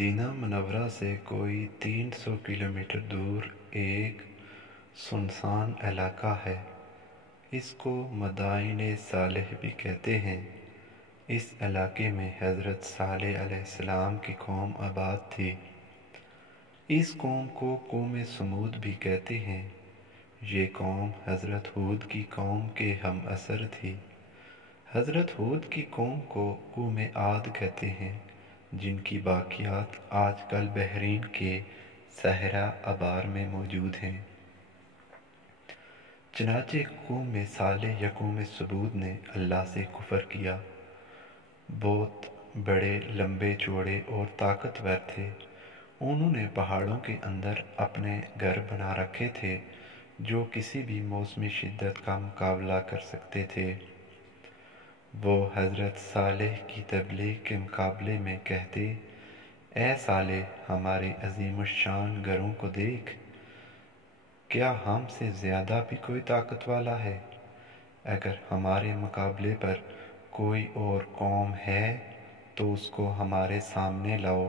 مدینہ منورہ سے کوئی 300 کلومیٹر دور ایک سنسان علاقہ ہے۔ اس کو مدائن صالح بھی کہتے ہیں۔ اس علاقے میں حضرت صالح علیہ السلام کی قوم آباد تھی۔ اس قوم کو قوم سمود بھی کہتے ہیں۔ یہ قوم حضرت ہود کی قوم کے ہم عصر تھی۔ حضرت ہود کی قوم کو قوم عاد کہتے ہیں، جن کی باقیات آج کل بحرین کے صحرا ابار میں موجود ہیں۔ چنانچہ قوم صالح یا قوم سمود نے اللہ سے کفر کیا۔ بہت بڑے، لمبے چوڑے اور طاقتور تھے۔ انہوں نے پہاڑوں کے اندر اپنے گھر بنا رکھے تھے جو کسی بھی موسمی شدت کا مقابلہ کر سکتے تھے۔ وہ حضرت صالح کی تبلیغ کے مقابلے میں کہتے، اے صالح، ہمارے عظیم الشان گھروں کو دیکھ، کیا ہم سے زیادہ بھی کوئی طاقت والا ہے؟ اگر ہمارے مقابلے پر کوئی اور قوم ہے تو اس کو ہمارے سامنے لاؤ۔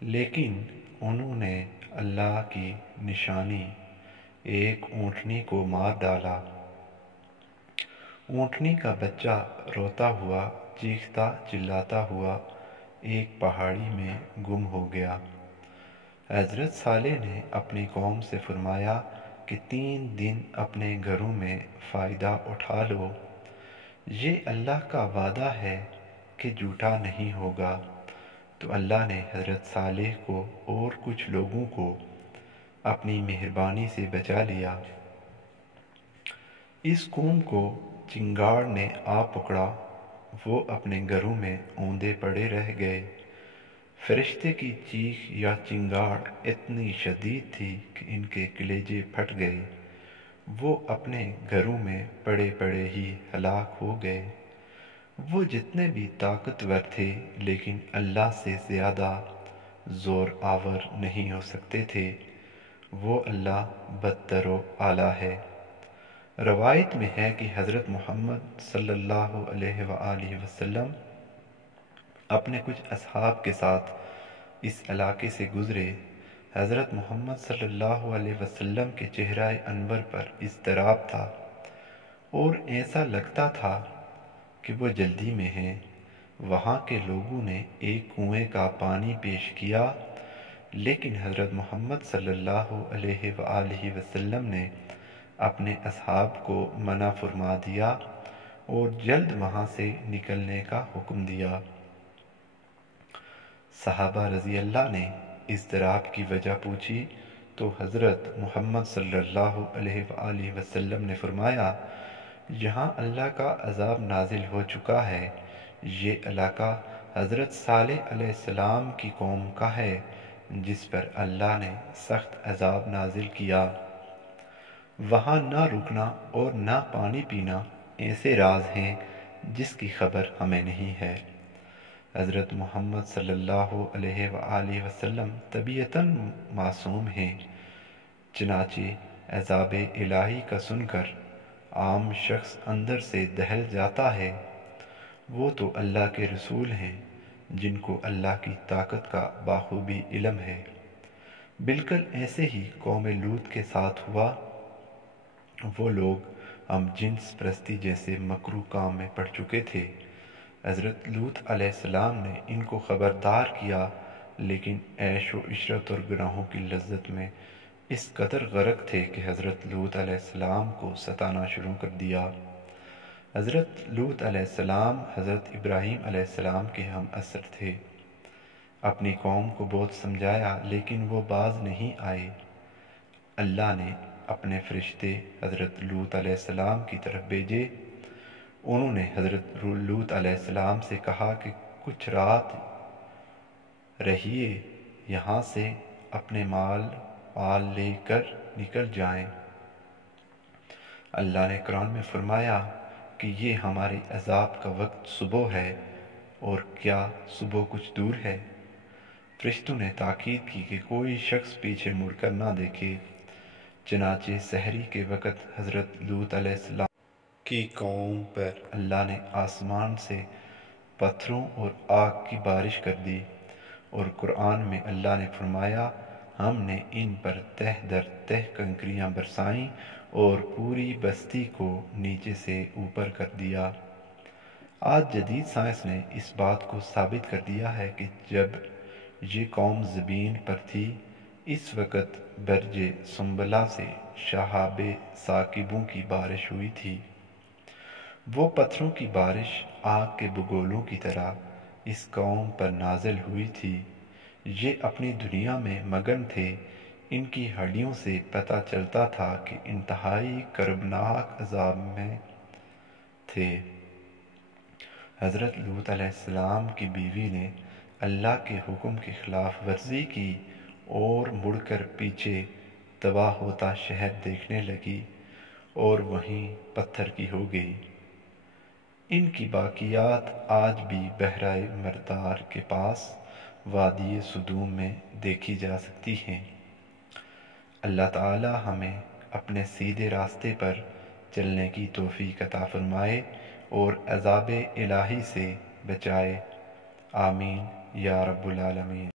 لیکن انہوں نے اللہ کی نشانی، ایک اونٹنی کو مار ڈالا۔ اونٹنی کا بچہ روتا ہوا، چیختا چلاتا ہوا ایک پہاڑی میں گم ہو گیا۔ حضرت صالح نے اپنی قوم سے فرمایا کہ 3 دن اپنے گھروں میں فائدہ اٹھا لو، یہ اللہ کا وعدہ ہے کہ جھوٹا نہیں ہوگا۔ تو اللہ نے حضرت صالح کو اور کچھ لوگوں کو اپنی مہربانی سے بچا لیا۔ اس قوم کو چنگاڑ نے آ پکڑا، وہ اپنے گھروں میں اوندے پڑے رہ گئے۔ فرشتے کی چیخ یا چنگاڑ اتنی شدید تھی کہ ان کے کلیجے پھٹ گئے۔ وہ اپنے گھروں میں پڑے پڑے ہی ہلاک ہو گئے۔ وہ جتنے بھی طاقتور تھے لیکن اللہ سے زیادہ زور آور نہیں ہو سکتے تھے۔ وہ اللہ بدتر و اعلیٰ ہے۔ روایت میں ہے کہ حضرت محمد صلی اللہ علیہ وآلہ وسلم اپنے کچھ اصحاب کے ساتھ اس علاقے سے گزرے۔ حضرت محمد صلی اللہ علیہ وسلم کے چہرہ انور پر اضطراب تھا اور ایسا لگتا تھا کہ وہ جلدی میں ہیں۔ وہاں کے لوگوں نے ایک کنویں کا پانی پیش کیا، لیکن حضرت محمد صلی اللہ علیہ وآلہ وسلم نے اپنے اصحاب کو منع فرما دیا اور جلد وہاں سے نکلنے کا حکم دیا۔ صحابہ رضی اللہ نے اضطراب کی وجہ پوچھی تو حضرت محمد صلی اللہ علیہ وآلہ وسلم نے فرمایا، یہاں اللہ کا عذاب نازل ہو چکا ہے۔ یہ علاقہ حضرت صالح علیہ السلام کی قوم کا ہے جس پر اللہ نے سخت عذاب نازل کیا۔ وہاں نہ رکنا اور نہ پانی پینا ایسے راز ہیں جس کی خبر ہمیں نہیں ہے۔ حضرت محمد صلی اللہ علیہ وآلہ وسلم طبیعتاً معصوم ہیں، چنانچہ عذاب الہی کا سن کر عام شخص اندر سے دہل جاتا ہے۔ وہ تو اللہ کے رسول ہیں جن کو اللہ کی طاقت کا بخوبی علم ہے۔ بالکل ایسے ہی قوم لوط کے ساتھ ہوا۔ وہ لوگ ہم جنس پرستی جیسے مکروہ کام میں پڑ چکے تھے۔ حضرت لوط علیہ السلام نے ان کو خبردار کیا، لیکن عیش و عشرت اور گناہوں کی لذت میں اس قدر غرق تھے کہ حضرت لوط علیہ السلام کو ستانا شروع کر دیا۔ حضرت لوط علیہ السلام حضرت ابراہیم علیہ السلام کے ہم عصر تھے۔ اپنی قوم کو بہت سمجھایا لیکن وہ باز نہیں آئے۔ اللہ نے اپنے فرشتے حضرت لوط علیہ السلام کی طرف بھیجے۔ انہوں نے حضرت لوط علیہ السلام سے کہا کہ کچھ رات رہیے، یہاں سے اپنے مال لے کر نکل جائیں۔ اللہ نے قرآن میں فرمایا کہ یہ ہمارے عذاب کا وقت صبح ہے، اور کیا صبح کچھ دور ہے؟ فرشتوں نے تاکید کی کہ کوئی شخص پیچھے مڑ کر نہ دیکھے۔ چنانچہ سحری کے وقت حضرت لوط علیہ السلام کی قوم پر اللہ نے آسمان سے پتھروں اور آگ کی بارش کر دی، اور قرآن میں اللہ نے فرمایا ہم نے ان پر تہ در تہ کنکریاں برسائیں اور پوری بستی کو نیچے سے اوپر کر دیا۔ آج جدید سائنس نے اس بات کو ثابت کر دیا ہے کہ جب یہ قوم زمین پر تھی اس وقت برج سنبلہ سے شہاب ثاقبوں کی بارش ہوئی تھی۔ وہ پتھروں کی بارش آگ کے بگولوں کی طرح اس قوم پر نازل ہوئی تھی۔ یہ اپنی دنیا میں مگن تھے، ان کی ہڈیوں سے پتہ چلتا تھا کہ انتہائی کربناک عذاب میں تھے۔ حضرت لوط علیہ السلام کی بیوی نے اللہ کے حکم کی خلاف ورزی کی اور مڑ کر پیچھے تباہ ہوتا شہر دیکھنے لگی اور وہیں پتھر کی ہو گئی۔ ان کی باقیات آج بھی بحیرہ مردار کے پاس وادی سدوم میں دیکھی جا سکتی ہیں۔ اللہ تعالی ہمیں اپنے سیدھے راستے پر چلنے کی توفیق عطا فرمائے اور عذاب الہی سے بچائے، آمین یا رب العالمین۔